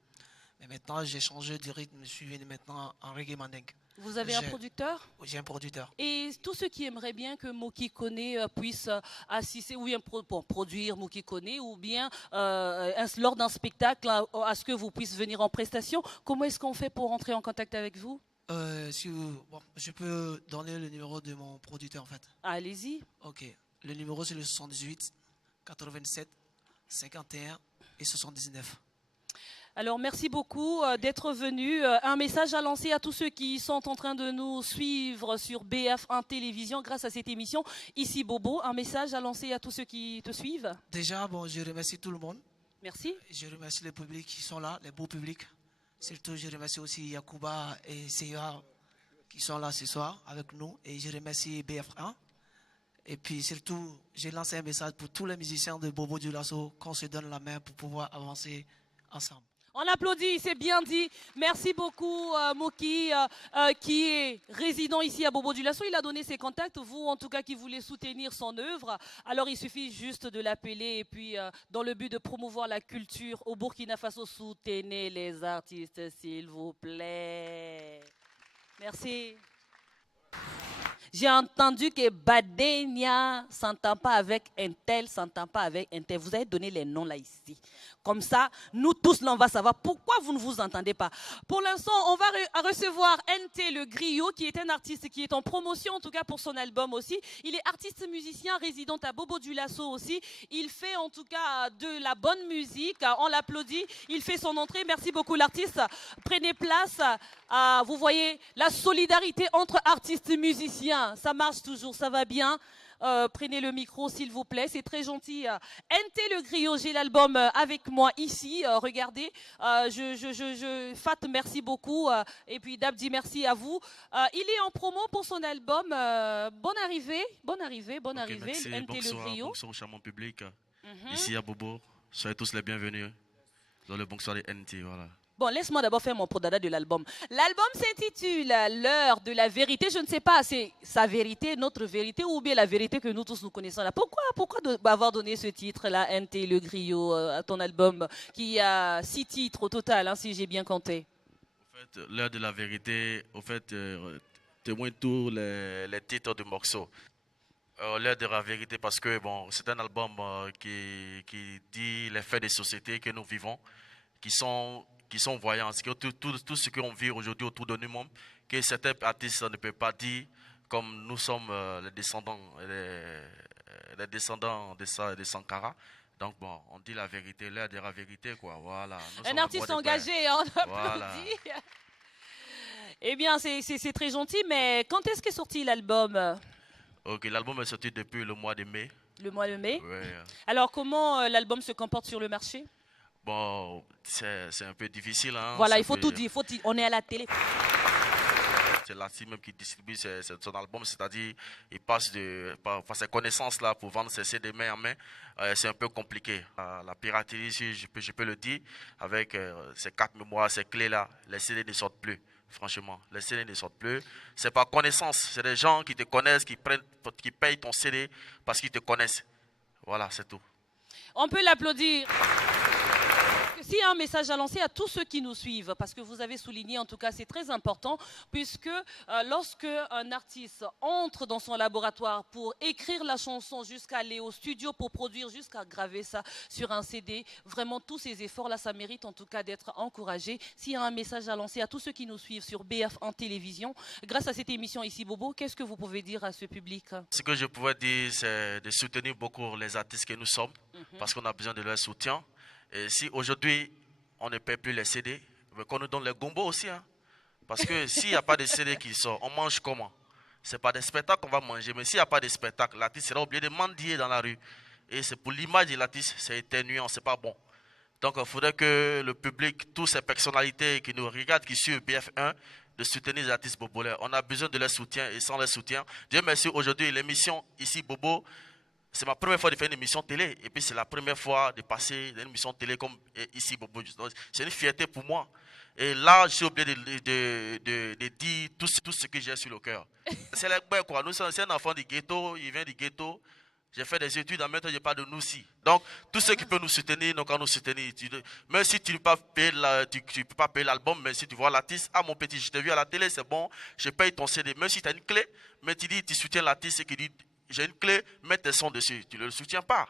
Mais maintenant j'ai changé de rythme, je suis venu maintenant en reggae mandingue. Vous avez un producteur? J'ai un producteur. Et tous ceux qui aimeraient bien que Moki Koné puisse assister ou bien produire Moki Koné ou bien lors d'un spectacle à ce que vous puissiez venir en prestation, comment est-ce qu'on fait pour entrer en contact avec vous? Je peux donner le numéro de mon producteur en fait. Allez-y. Ok. Le numéro c'est le 78 87 51 et 79. Alors, merci beaucoup d'être venu. Un message à lancer à tous ceux qui sont en train de nous suivre sur BF1 Télévision grâce à cette émission. Ici Bobo, un message à lancer à tous ceux qui te suivent. Déjà, je remercie tout le monde. Merci. Je remercie les publics qui sont là, les beaux publics. Surtout, je remercie aussi Yakuba et Seya qui sont là ce soir avec nous. Et je remercie BF1. Et puis surtout, j'ai lancé un message pour tous les musiciens de Bobo Dioulasso qu'on se donne la main pour pouvoir avancer ensemble. On applaudit, c'est bien dit. Merci beaucoup Moki qui est résident ici à Bobo Dioulasso. Il a donné ses contacts, vous en tout cas qui voulez soutenir son œuvre. Alors il suffit juste de l'appeler et puis dans le but de promouvoir la culture au Burkina Faso, soutenez les artistes s'il vous plaît. Merci. J'ai entendu que Badenia s'entend pas avec un tel, s'entend pas avec un tel. Vous avez donné les noms là ici. Comme ça, nous tous là, on va savoir pourquoi vous ne vous entendez pas. Pour l'instant, on va recevoir NT le Griot, qui est un artiste qui est en promotion, en tout cas pour son album aussi. Il est artiste musicien, résident à Bobo Dioulasso aussi. Il fait en tout cas de la bonne musique. On l'applaudit. Il fait son entrée. Merci beaucoup l'artiste. Prenez place. Vous voyez la solidarité entre artistes et musiciens. Ça marche toujours, ça va bien. Prenez le micro s'il vous plaît, c'est très gentil. NT le Griot, j'ai l'album avec moi ici, regardez. Fat, merci beaucoup. Et puis Dabdi, merci à vous. Il est en promo pour son album. Bonne arrivée, merci. NT Bonsoir, le Griot. Bonsoir au charmant public. Ici à Bobo, soyez tous les bienvenus dans le bonsoir de NT, voilà. Bon, laisse-moi d'abord faire mon prodada de l'album. L'album s'intitule L'heure de la vérité. Je ne sais pas, c'est sa vérité, notre vérité, ou bien la vérité que nous tous nous connaissons là. Pourquoi avoir donné ce titre-là, NT le Griot, à ton album, qui a 6 titres au total, hein, si j'ai bien compté? En fait, l'heure de la vérité, en fait, témoigne tous les titres de morceaux. L'heure de la vérité, parce que bon, c'est un album qui dit les faits des sociétés que nous vivons, qui sont voyants, tout ce qu'on vit aujourd'hui autour de nous-mêmes, que certains artistes ne peuvent pas dire, comme nous sommes les descendants de Sankara. Donc bon, on dit la vérité, l'heure de la vérité, quoi. Voilà. Un artiste engagé, on applaudit. Voilà. Eh bien, c'est très gentil, mais quand est-ce qu'est sorti l'album? Ok, l'album est sorti depuis le mois de mai. Le mois de mai? Oui. Alors, comment l'album se comporte sur le marché? Bon, c'est un peu difficile. Hein, voilà, il faut tout dire. On est à la télé. c'est l'artiste même qui distribue son album, c'est-à-dire il passe par ses connaissances-là pour vendre ses CD main en main. C'est un peu compliqué. La piraterie, si je peux le dire, avec ces cartes mémoire, ces clés-là, les CD ne sortent plus. Franchement, les CD ne sortent plus. C'est par connaissance. C'est des gens qui te connaissent, qui payent ton CD parce qu'ils te connaissent. Voilà, c'est tout. On peut l'applaudir. S'il y a un message à lancer à tous ceux qui nous suivent, parce que vous avez souligné, en tout cas, c'est très important, puisque lorsque un artiste entre dans son laboratoire pour écrire la chanson, jusqu'à aller au studio pour produire, jusqu'à graver ça sur un CD, vraiment tous ces efforts-là, ça mérite en tout cas d'être encouragé. S'il y a un message à lancer à tous ceux qui nous suivent sur BF1 Télévision, grâce à cette émission ici, Bobo, qu'est-ce que vous pouvez dire à ce public? Ce que je pouvais dire, c'est de soutenir beaucoup les artistes que nous sommes, parce qu'on a besoin de leur soutien. Et si aujourd'hui, on ne paie plus les CD, qu'on nous donne les gombos aussi. Hein. Parce que s'il n'y a pas de CD qui sort, on mange comment? Ce n'est pas des spectacles qu'on va manger, mais s'il n'y a pas de spectacle, l'artiste sera obligé de mendier dans la rue. Et c'est pour l'image de l'artiste, c'est éternuant, ce n'est pas bon. Donc il faudrait que le public, toutes ces personnalités qui nous regardent, qui suivent BF1, de soutenir les artistes bobolaires. On a besoin de leur soutien, et sans leur soutien, Dieu merci, aujourd'hui, l'émission ici, Bobo, c'est ma première fois de faire une émission télé. Et puis c'est la première fois de passer une émission télé comme ici, Bobo. C'est une fierté pour moi. Et là, je suis obligé de dire tout ce que j'ai sur le cœur. C'est quoi. Nous sommes un enfant du ghetto, il vient du ghetto. J'ai fait des études, en même temps, je parle de nous aussi. Donc, tous ceux qui peuvent nous soutenir, nous, quand nous soutenir. Même si tu ne peux pas payer l'album, mais si tu vois l'artiste, ah mon petit, je t'ai vu à la télé, c'est bon, je paye ton CD. Même si tu as une clé, mais tu dis, tu soutiens l'artiste et qui dit, j'ai une clé, mets tes sons dessus. Tu ne le soutiens pas.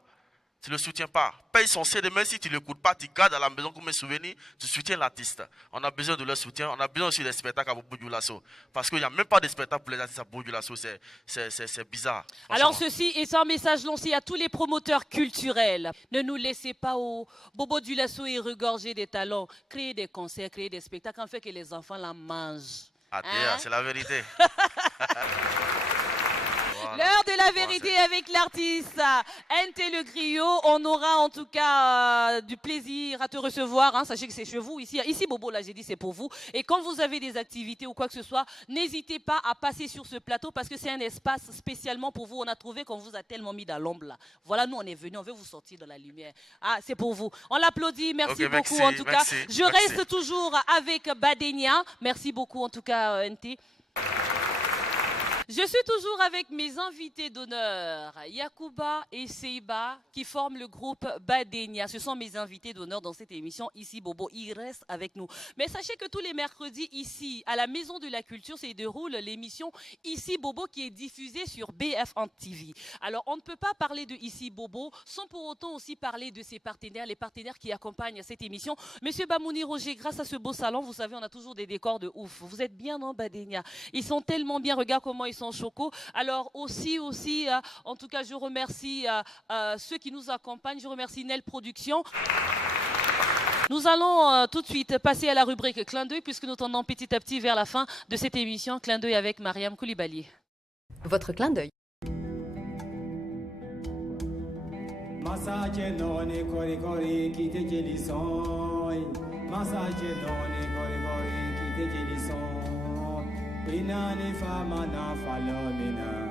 Tu ne le soutiens pas. Paye son CD, même si tu ne l'écoutes pas, tu gardes à la maison comme un souvenir, tu soutiens l'artiste. On a besoin de leur soutien, on a besoin aussi des spectacles à Bobo Dioulasso. Parce qu'il n'y a même pas de spectacle pour les artistes à Bobo Dioulasso, c'est bizarre. Alors ceci est un message lancé à tous les promoteurs culturels. Ne nous laissez pas au Bobo Dioulasso et regorger des talents. Créer des concerts, créer des spectacles, en fait que les enfants la mangent. Ah, c'est la vérité. Voilà. L'heure de la vérité avec l'artiste NT Le Griot. On aura en tout cas du plaisir à te recevoir. Hein. Sachez que c'est chez vous. Ici, Bobo, là, j'ai dit c'est pour vous. Et quand vous avez des activités ou quoi que ce soit, n'hésitez pas à passer sur ce plateau parce que c'est un espace spécialement pour vous. On a trouvé qu'on vous a tellement mis dans l'ombre là. Voilà, nous, on est venus, on veut vous sortir de la lumière. Ah, c'est pour vous. On l'applaudit. Merci beaucoup en tout cas. Je reste toujours avec Badenia. Merci beaucoup en tout cas, NT. Je suis toujours avec mes invités d'honneur, Yacouba et Seiba, qui forment le groupe Badenia. Ce sont mes invités d'honneur dans cette émission. Ici, Bobo, ils restent avec nous. Mais sachez que tous les mercredis, ici, à la Maison de la Culture, se déroule l'émission Ici, Bobo, qui est diffusée sur BF1 TV. Alors, on ne peut pas parler de Ici, Bobo, sans pour autant aussi parler de ses partenaires, les partenaires qui accompagnent cette émission. Monsieur Bamouni Roger, grâce à ce beau salon, vous savez, on a toujours des décors de ouf. Vous êtes bien, non, Badenia? Ils sont tellement bien, regarde comment ils sont Choco. Alors aussi, en tout cas, je remercie ceux qui nous accompagnent. Je remercie Nel Productions. Nous allons tout de suite passer à la rubrique Clin d'œil puisque nous tendons petit à petit vers la fin de cette émission. Clin d'œil avec Mariam Koulibaly. Votre clin d'œil. Binani fama na falomina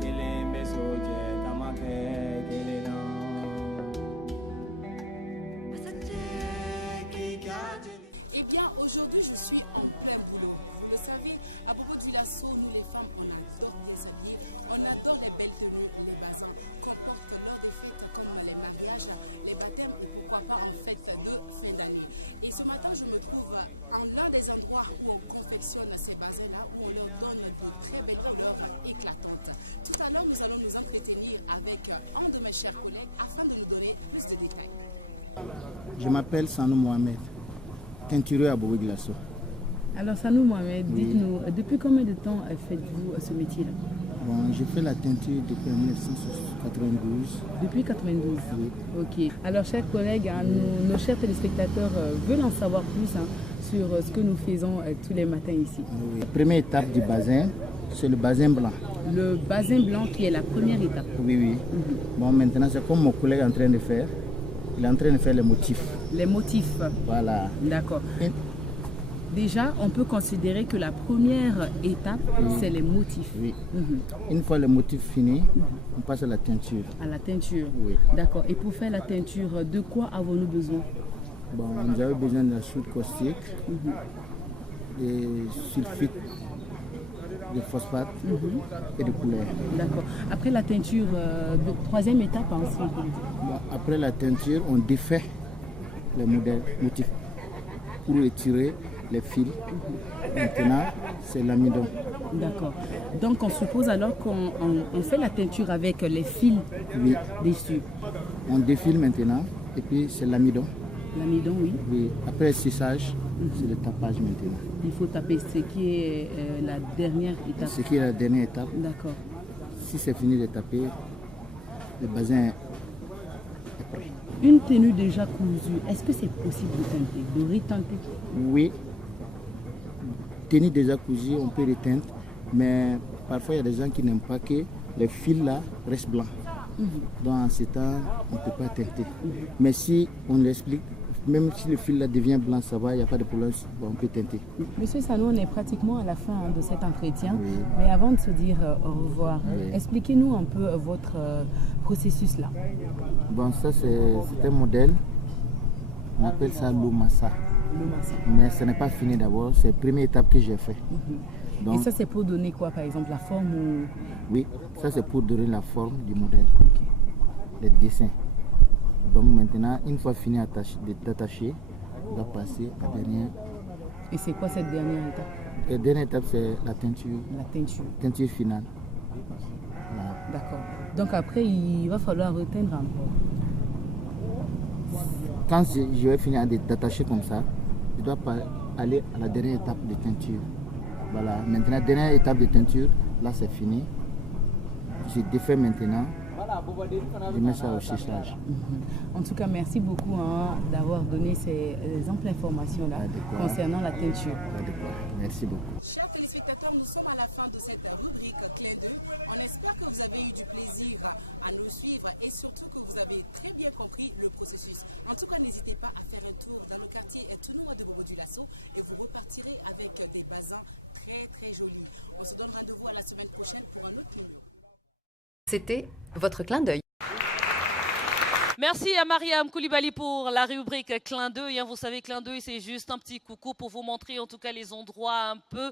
kilembe soje tamake kelena. Eh bien, aujourd'hui, je suis en plein boulot. Vous le savez, à Bobo Dioulasso, nous les femmes, on adore bien s'habiller, on adore les belles tenues, les bazins qu'on porte lors des fêtes comme les mariages, les baptêmes et pourquoi pas en fête de fin d'année. Et ce matin, je me trouve en l'un des endroits où on confectionne ces bazins-là, où on leur donne de très belles couleurs éclatantes. Tout à l'heure, nous allons nous entretenir avec un de mes chers collègues afin de nous donner plus de détails. Je m'appelle Sanou Mohamed, teinturier à Bobo Dioulasso. Alors Sanou Mohamed, dites-nous, depuis combien de temps faites-vous ce métier-là? Bon, j'ai fait la teinture depuis 1992. Depuis 92? Oui. Ok. Alors chers collègues, hein, nos chers téléspectateurs veulent en savoir plus sur ce que nous faisons tous les matins ici. Oui. La première étape du bazin, c'est le bazin blanc. Le bazin blanc qui est la première étape? Oui, oui. Bon, maintenant c'est comme mon collègue est en train de faire. Il est en train de faire les motifs. Les motifs. Voilà. D'accord. Déjà, on peut considérer que la première étape, c'est les motifs. Oui. Une fois le motif fini, on passe à la teinture. À la teinture. Oui. D'accord. Et pour faire la teinture, de quoi avons-nous besoin? Bon, nous avons besoin de la soude caustique, des sulfites, de phosphate et de couleur. D'accord. Après la teinture, troisième étape, hein, si on peut le dire. Bon, après la teinture, on défait les motifs pour retirer les fils. Maintenant, c'est l'amidon. D'accord. Donc on suppose alors qu'on fait la teinture avec les fils dessus. On défile maintenant et puis c'est l'amidon. L'amidon, oui. Oui. Après le cissage, c'est le tapage maintenant. Il faut taper ce qui est la dernière étape. Ce qui est la dernière étape. D'accord. Si c'est fini de taper, le bazin est prêt. Une tenue déjà cousue, est-ce que c'est possible de teinter, de reteinter? Oui. Tenue déjà cousue, on peut reteindre, mais parfois il y a des gens qui n'aiment pas que les fils là restent blancs. Donc en ce temps, on ne peut pas teinter. Mais si on l'explique, même si le fil là devient blanc, ça va, il n'y a pas de problème, on peut teinter. Monsieur Sano, on est pratiquement à la fin de cet entretien. Mais avant de se dire au revoir, expliquez-nous un peu votre processus là. Bon, ça c'est un modèle, on appelle ça l'Omassa. Mais ce n'est pas fini d'abord, c'est la première étape que j'ai fait. Donc, et ça c'est pour donner quoi, par exemple, la forme ou... Oui, ça c'est pour donner la forme du modèle, le dessin. Donc maintenant, une fois fini d'attacher, on va passer à la dernière. Et c'est quoi cette dernière étape? La dernière étape c'est la teinture. La teinture. Teinture finale. Voilà. D'accord. Donc après, il va falloir reteindre un peu. Quand je vais finir d'attacher comme ça, je dois aller à la dernière étape de teinture. Voilà, maintenant, dernière étape de teinture, là c'est fini. Je défais maintenant. Je mets ça au séchage. En tout cas, merci beaucoup d'avoir donné ces amples informations-là concernant la teinture. Merci beaucoup. Chers téléspectateurs, nous sommes à la fin de cette rubrique Clin d'œil. On espère que vous avez eu du plaisir à nous suivre et surtout que vous avez très bien compris le processus. En tout cas, n'hésitez pas à faire un tour dans le quartier Tounoua de Bobo-Dioulasso et vous repartirez avec des bazins très très jolis. On se donne rendez-vous à la semaine prochaine pour un autre numéro. C'était votre clin d'œil. Merci à Mariam Koulibaly pour la rubrique Clin d'œil. Vous savez, Clin d'œil, c'est juste un petit coucou pour vous montrer en tout cas les endroits un peu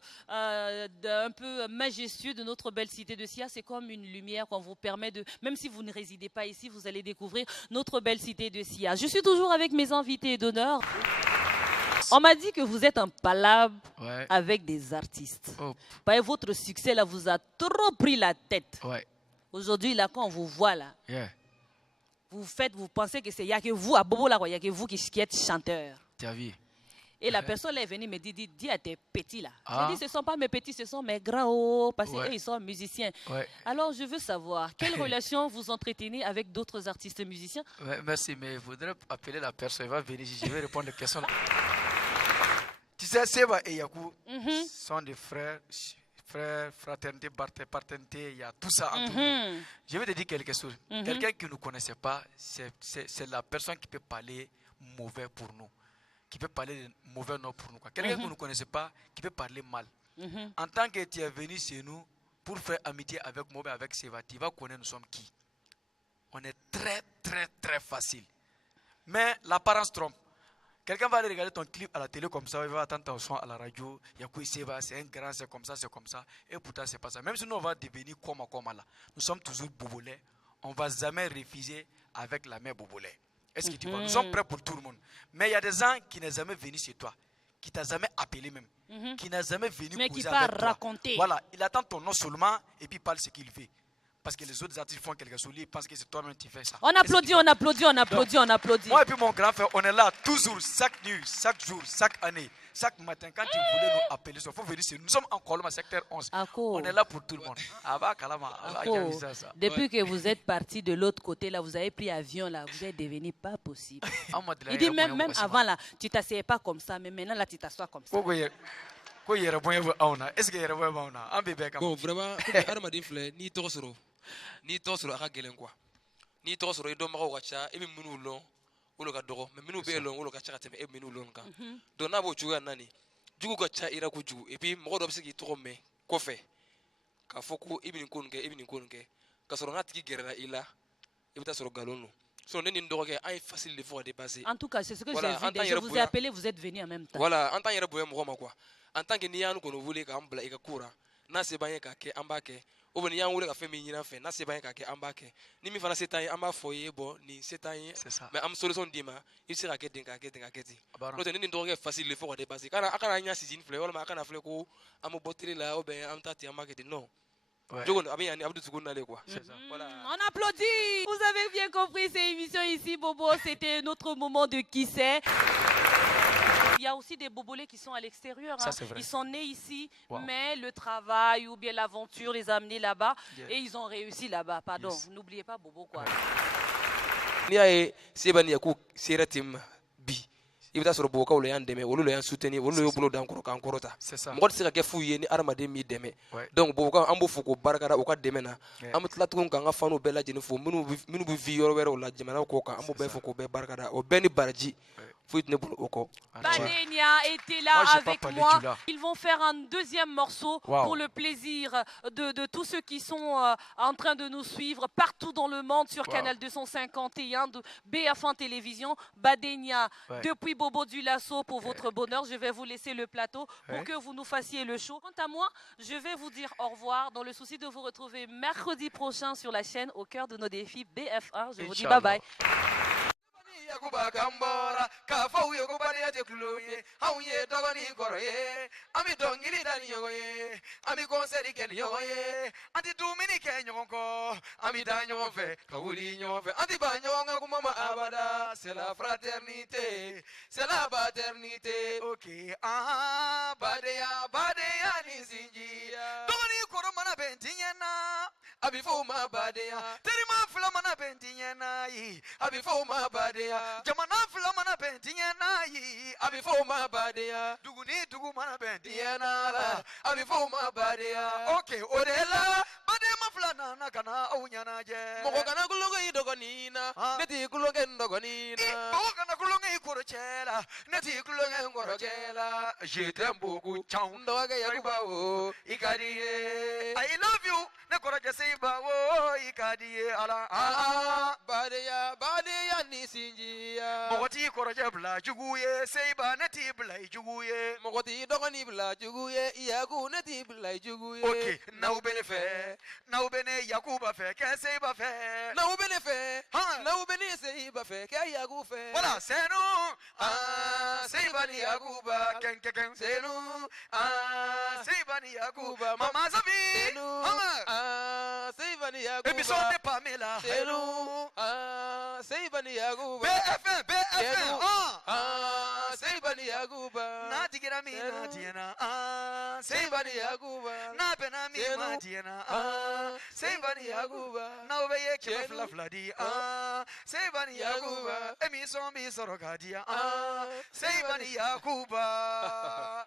majestueux de notre belle cité de Sia. C'est comme une lumière qu'on vous permet de, même si vous ne résidez pas ici, vous allez découvrir notre belle cité de Sia. Je suis toujours avec mes invités d'honneur. On m'a dit que vous êtes en palabre avec des artistes. Votre succès là vous a trop pris la tête. Aujourd'hui, là, quand on vous voit là, vous pensez que c'est, il n'y a que vous, à Bobo là, il n'y a que vous qui êtes chanteur. Tu as vu? Et la personne là est venue me dire, dis à tes petits là. J'ai dit, ce ne sont pas mes petits, ce sont mes grands, parce qu'ils sont musiciens. Alors, je veux savoir, quelle relation vous entretenez avec d'autres artistes musiciens? Merci, mais il faudrait appeler la personne, elle va venir, je vais répondre aux questions. Tu sais, Seba et Yakou sont des frères, fraternité, paternité, il y a tout ça entre nous. Je vais te dire quelque chose. Quelqu'un qui ne nous connaissait pas, c'est la personne qui peut parler mauvais pour nous, qui peut parler de mauvais nom pour nous. Quelqu'un qui ne nous connaissait pas, qui peut parler mal. En tant que tu es venu chez nous pour faire amitié avec moi, avec Seba, tu vas connaître nous sommes qui. On est très, très, très facile. Mais l'apparence trompe. Quelqu'un va aller regarder ton clip à la télé comme ça, il va attendre ton son à la radio, il y a quoi, c'est un grand, c'est comme ça, et pourtant c'est pas ça. Même si nous on va devenir comme là, nous sommes toujours bobolais, on ne va jamais refuser avec la mère bobolais. Est-ce que tu vois? Nous sommes prêts pour tout le monde. Mais il y a des gens qui n'ont jamais venu chez toi, qui t'ont jamais appelé même, qui n'ont jamais venu causer avec toi. Raconter. Voilà, il attend ton nom seulement et puis il parle ce qu'il fait. Parce que les autres artistes font quelque chose, parce que c'est toi-même qui fais ça. On applaudit. Moi et puis mon grand frère, on est là toujours, chaque nuit, chaque jour, chaque année, chaque matin. Quand tu voulais nous appeler, il faut venir ici. Nous sommes en Colombe, secteur 11. On est là pour tout le monde. Depuis que vous êtes parti de l'autre côté, là, vous avez pris avion, là, vous êtes devenu pas possible. Il dit même avant, là, tu t'asseyais pas comme ça, mais maintenant, là, tu t'assois comme ça. Est-ce qu'il y a bon, vraiment, ni tɔgɔ sɔrɔ a ka gɛlɛn quoi ni tɔgɔ sɔrɔ i dɔnbagaw ka ca e bɛ minnu lɔn olu ka dɔgɔ mais minnu bɛ lɔn olu ka ca ka tɛmɛ e minnu lɔn kan donc n'a b'o cogoya na nin jugu ka ca ira kojugu et puis mɔgɔ dɔ bɛ se k'i tɔgɔ mɛn kɔfɛ k'a fɔ ko i bɛ nin ko nin kɛ i bɛ nin ko nin kɛ k'a sɔrɔ n'a tigi gɛrɛla i la i bɛ taa sɔrɔ nkalon don sinon ne ni n dɔgɔkɛ an ye facile de fɔ ka dépasser. En tout cas, c'est ce que j'ai vu. Je vous ai appelé, vous êtes venu en même temps. Voilà, en tant yɛrɛ bonya mɔgɔ ma quoi. En tant que n'i y'an kɔni wele k'an bila i ka ko la n'a se b'an ye k'a kɛ an b'a kɛ ou bien n'i y'an wele ka fɛn min ɲini an fɛ n'a se b'an ye k'a kɛ an b'a kɛ ni min fana se t'an ye an b'a fɔ i ye bon nin se t'an ye mais an bɛ solution d'i ma i bɛ se ka kɛ ten k'a kɛ ten k'a kɛ ten n'o tɛ ne ni n dɔgɔkɛ facile de fɔ ka dépasser a kana an ɲa sisi ni filɛ walima a kana filɛ ko an bɛ bɔ télé la ou bien an bɛ taa ten an b'a kɛ ten non. On applaudit. Vous avez bien compris, cette émission ici, Bobo. C'était notre moment de qui sait. Il y a aussi des bobolets qui sont à l'extérieur. Hein. Ils sont nés ici, mais le travail ou bien l'aventure les a amenés là-bas et ils ont réussi là-bas. Pardon, n'oubliez pas Bobo quoi. I bɛ taa sɔrɔ bobokaw la y'an dɛmɛ olu la y'an soutenir olu y'u bolo d'an kɔrɔ k'an kɔrɔta mɔgɔ tɛ se ka kɛ fu ye ni adamaden m'i dɛmɛ donc bobokaw an b'u fo k'u barikada u ka dɛmɛ na an bɛ tila tuguni k'an ka faniw bɛɛ lajɛlen fo minnu bɛ vi yɔrɔ wɛrɛw la jamana kɔ kan an b'u bɛɛ fo k'u bɛɛ barikada o bɛɛ ni baraji foyi tɛ ne bolo o kɔ. Badenia était là avec moi. Ils vont faire un deuxième morceau pour le plaisir de tous ceux qui sont en train de nous suivre partout dans le monde sur Canal 251 de BF1 Télévision. Badenia, depuis Bobo du Lasso pour votre bonheur. Je vais vous laisser le plateau pour que vous nous fassiez le show. Quant à moi, je vais vous dire au revoir dans le souci de vous retrouver mercredi prochain sur la chaîne Au cœur de nos défis BF1. Je vous dis bye bye. Yakuba Gambora, Kafo Yokubadi Kuloye, how ye dogani Koroye, Ami Dongiri Danyoye, Ami Gonseri Kenyoye, Anti Dominican Yonko, Ami Danyofe, Kawuli Yofe, Anti Banyonga Kumama Abada, c'est la fraternité, c'est la paternité, ok, ah, Badea Nisinji, Doni Koromana Bentiana, Abifoma Badea, Terima Flamana Bentiana, Abifoma Badea. Jamana Flamana Bentiana, Abifoma Badea, Duguni Dugumana Bentiana, Abifoma Badea, okay, Odela, Badema Flana, Nakana, Onyanaje, Mogana Gulugi Dogonina, Neti Gulogan Dogonina, Mogana Gulungi Kurochela, Neti Gulogan Gorogela, Jitambuku, Choundoga Yakubao, Ikadi, I love you, Nakoraja Seba, Ikadi, Allah, Badea, Nisinji. Mogoti koroja bla juguye seiba neti bla juguye mogoti dogani bla juguye yaku neti bla juguye okay na ubene yakuba fe ke seiba fe na ubene seiba fe ke yaku fe voilà senu seiba ni yakuba ken senu seiba ni yakuba mama sabi mama seiba ni yakuba episode Pamela senu seiba ni yakuba BFM Seibani Yaguba Natigira mi Natiana Seibani Yaguba Napena mi Natiana Seibani Yaguba Naubeye Kefla Fladi Seibani Yaguba Emi Sombi Sorokadia Seibani Yaguba